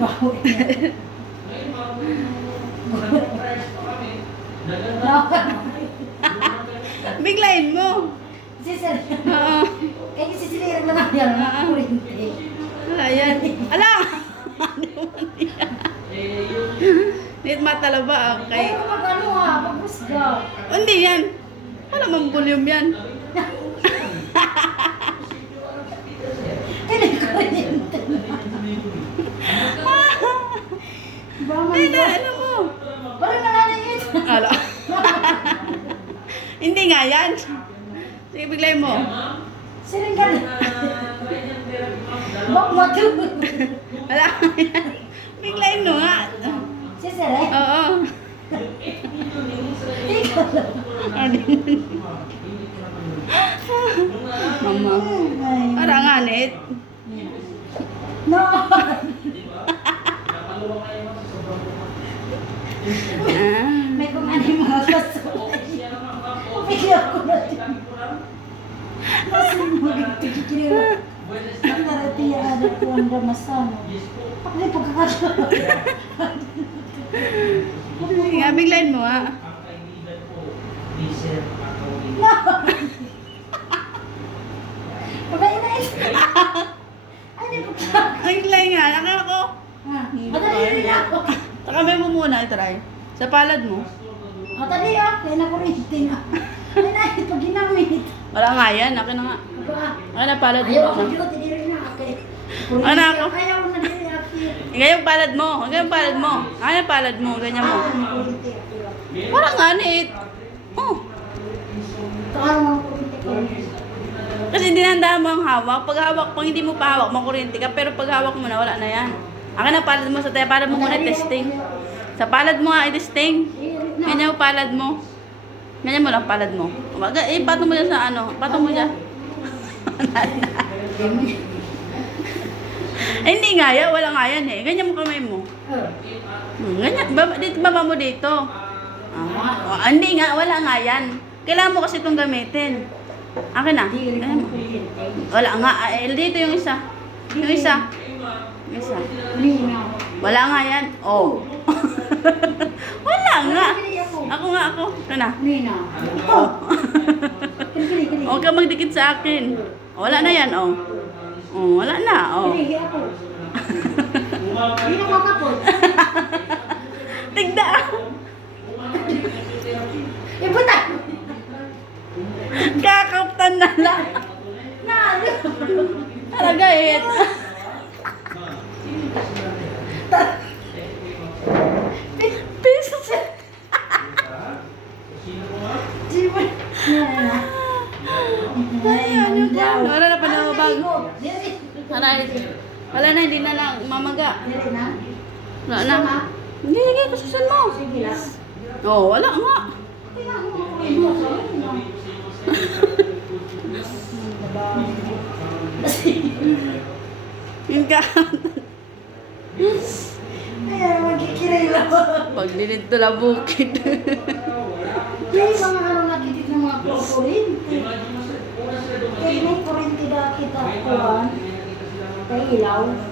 trabaho. Biglayin mo. Sisir. Oo. Eh, sisiliran lang ako yan. Mga kurente. Ayan. Ala! Need matalaba ako kay... Pero pag ano ha, pag busga. Hindi yan. Wala mang volume yan. Hindi kurente. Ba, Hindi na, man. ano mo? Wala na lang yun. Ala. Hindi nga yan. Sige, biglayin mo. Siring ka na. Bak mo to. Wala. Biglayin mo nga. Sisir eh. Oo. Mama. Parang anit. No. Ah. May kung ano yung mga kaso. Pumili ako na dyan. Kasi Ang narati ang anak ko ang damasano. Pakli pagkakasama. Sige nga, biglayin mo nga. No. Pagkainain. Ay, di pagkakasama. Biglayin nga. Naka ako. Madali rin ako. Takamay mo muna, try. Sa palad mo. Madali ah. Kaya na kurinti na. Ay, na, pag ginamit. Wala nga yan. Akin na nga. Ah. Akin na palad mo. Ayaw ako dito, tiniri na ako. Ano ako? Ayaw na. Ngayon yung palad mo. Ngayon palad mo. Akin yung palad mo. Ganyan mo. Ah. Parang. Oh. Parang mga kurinti ko. Kasi dinandaan mo ang hawak. Pag hawak, pag hindi mo pa hawak, makuryente ka. Pero pag hawak mo na, wala na yan. Akin na palad mo sa tayo. Palad mo muna testing. Sa palad mo nga, i-testing. Ganyan mo palad mo. Ganyan mo lang palad mo. Umaga, eh, patong mo dyan sa ano. Patong mo dyan. Eh, hindi nga yan. Wala nga yan eh. Ganyan mo kamay mo. Hmm, ganyan. Baba, dito, baba mo dito. Ah, ah, hindi nga. Wala nga yan. Kailangan mo kasi itong gamitin. Akin na. Ganyan mo. Wala nga. Ah, Eh, dito yung isa. Yung isa. Yung isa. Wala nga yan. Oh. Wala nga. Ito na. Nina. Oh. Huwag ka magdikit sa akin. Wala na yan, oh. Oh, wala na, oh. Hindi na makapot. Tigda. Ibutan. Kakaptan na lang. Na, ano? Talaga eh. Pisos. Sino ba? Na, na. Ay, ano daw? Wala na pa na bag. Dili. Wala, wala na, hindi na lang. Mamaga. Wala na. Hindi, sige, kasusan mo. Sige lang. Oh, wala nga. Yung ka. Ay, magkikiray lang. Pag dinito na bukid. Mga ano nakikita ng mga kurinti. Kaya may kurinti